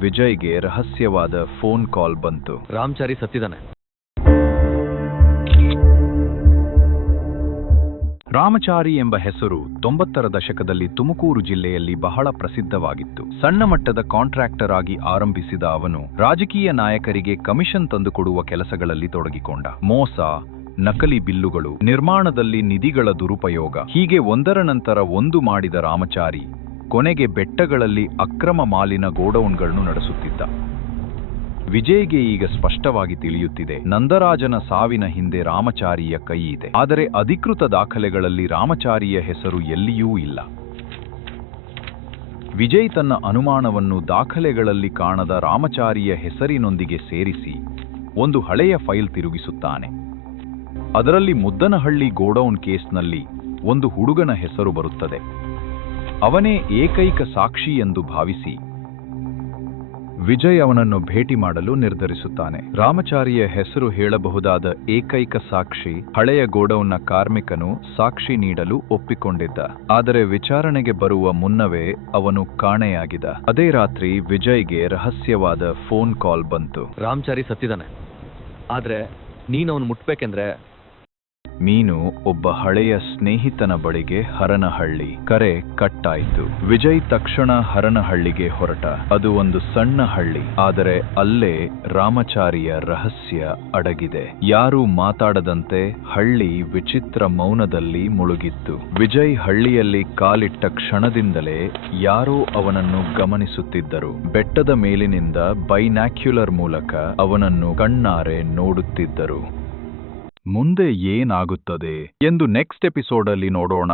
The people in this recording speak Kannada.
ವಿಜಯ್ಗೆ ರಹಸ್ಯವಾದ ಫೋನ್ ಕಾಲ್ ಬಂತು. ರಾಮಚಾರಿ ಸತ್ತಿದ್ದಾನೆ. ರಾಮಚಾರಿ ಎಂಬ ಹೆಸರು 90ರ ದಶಕದಲ್ಲಿ ತುಮಕೂರು ಜಿಲ್ಲೆಯಲ್ಲಿ ಬಹಳ ಪ್ರಸಿದ್ಧವಾಗಿತ್ತು. ಸಣ್ಣ ಮಟ್ಟದ ಕಾಂಟ್ರಾಕ್ಟರ್ ಆಗಿ ಆರಂಭಿಸಿದ ಅವನು ರಾಜಕೀಯ ನಾಯಕರಿಗೆ ಕಮಿಷನ್ ತಂದುಕೊಡುವ ಕೆಲಸಗಳಲ್ಲಿ ತೊಡಗಿಕೊಂಡ. ಮೋಸ, ನಕಲಿ ಬಿಲ್ಲುಗಳು, ನಿರ್ಮಾಣದಲ್ಲಿ ನಿಧಿಗಳ ದುರುಪಯೋಗ, ಹೀಗೆ ಒಂದರ ನಂತರ ಒಂದು ಮಾಡಿದ ರಾಮಚಾರಿ ಕೊನೆಗೆ ಬೆಟ್ಟಗಳಲ್ಲಿ ಅಕ್ರಮ ಮಾಲಿನ ಗೋಡೌನ್ಗಳನ್ನು ನಡೆಸುತ್ತಿದ್ದ. ವಿಜಯ್ಗೆ ಈಗ ಸ್ಪಷ್ಟವಾಗಿ ತಿಳಿಯುತ್ತಿದೆ, ನಂದರಾಜನ ಸಾವಿನ ಹಿಂದೆ ರಾಮಚಾರಿಯ ಕೈ ಇದೆ. ಆದರೆ ಅಧಿಕೃತ ದಾಖಲೆಗಳಲ್ಲಿ ರಾಮಚಾರಿಯ ಹೆಸರು ಎಲ್ಲಿಯೂ ಇಲ್ಲ. ವಿಜಯ್ ತನ್ನ ಅನುಮಾನವನ್ನು ದಾಖಲೆಗಳಲ್ಲಿ ಕಾಣದ ರಾಮಚಾರಿಯ ಹೆಸರಿನೊಂದಿಗೆ ಸೇರಿಸಿ ಒಂದು ಹಳೆಯ ಫೈಲ್ ತಿರುಗಿಸುತ್ತಾನೆ. ಅದರಲ್ಲಿ ಮುದ್ದನಹಳ್ಳಿ ಗೋಡೌನ್ ಕೇಸ್ನಲ್ಲಿ ಒಂದು ಹುಡುಗನ ಹೆಸರು ಬರುತ್ತದೆ. ಅವನೇ ಏಕೈಕ ಸಾಕ್ಷಿ ಎಂದು ಭಾವಿಸಿ ವಿಜಯ್ ಅವನನ್ನು ಭೇಟಿ ಮಾಡಲು ನಿರ್ಧರಿಸುತ್ತಾನೆ. ರಾಮಚಾರಿಯ ಹೆಸರು ಹೇಳಬಹುದಾದ ಏಕೈಕ ಸಾಕ್ಷಿ ಹಳೆಯ ಗೋಡೌನ್ನ ಕಾರ್ಮಿಕನು ಸಾಕ್ಷಿ ನೀಡಲು ಒಪ್ಪಿಕೊಂಡಿದ್ದ. ಆದರೆ ವಿಚಾರಣೆಗೆ ಬರುವ ಮುನ್ನವೇ ಅವನು ಕಾಣೆಯಾಗಿದ್ದ. ಅದೇ ರಾತ್ರಿ ವಿಜಯ್ಗೆ ರಹಸ್ಯವಾದ ಫೋನ್ ಕಾಲ್ ಬಂತು. ರಾಮಚಾರಿ ಸತ್ತಿದ್ದಾನೆ, ಆದ್ರೆ ನೀನವನು ಮುಟ್ಬೇಕೆಂದ್ರೆ ಮೀನು ಒಬ್ಬ ಹಳೆಯ ಸ್ನೇಹಿತನ ಬಳಿಗೆ ಹರನಹಳ್ಳಿ. ಕರೆ ಕಟ್ಟಾಯಿತು. ವಿಜಯ್ ತಕ್ಷಣ ಹರನಹಳ್ಳಿಗೆ ಹೊರಟ. ಅದು ಒಂದು ಸಣ್ಣ ಹಳ್ಳಿ, ಆದರೆ ಅಲ್ಲೇ ರಾಮಚಾರಿಯ ರಹಸ್ಯ ಅಡಗಿದೆ. ಯಾರೂ ಮಾತಾಡದಂತೆ ಹಳ್ಳಿ ವಿಚಿತ್ರ ಮೌನದಲ್ಲಿ ಮುಳುಗಿತ್ತು. ವಿಜಯ್ ಹಳ್ಳಿಯಲ್ಲಿ ಕಾಲಿಟ್ಟ ಕ್ಷಣದಿಂದಲೇ ಯಾರೋ ಅವನನ್ನು ಗಮನಿಸುತ್ತಿದ್ದರು. ಬೆಟ್ಟದ ಮೇಲಿನಿಂದ ಬೈನಾಕ್ಯುಲರ್ ಮೂಲಕ ಅವನನ್ನು ಕಣ್ಣಾರೆ ನೋಡುತ್ತಿದ್ದರು. ಮುಂದೆ ಏನಾಗುತ್ತದೆ ಎಂದು ನೆಕ್ಸ್ಟ್ ಎಪಿಸೋಡಲ್ಲಿ ನೋಡೋಣ.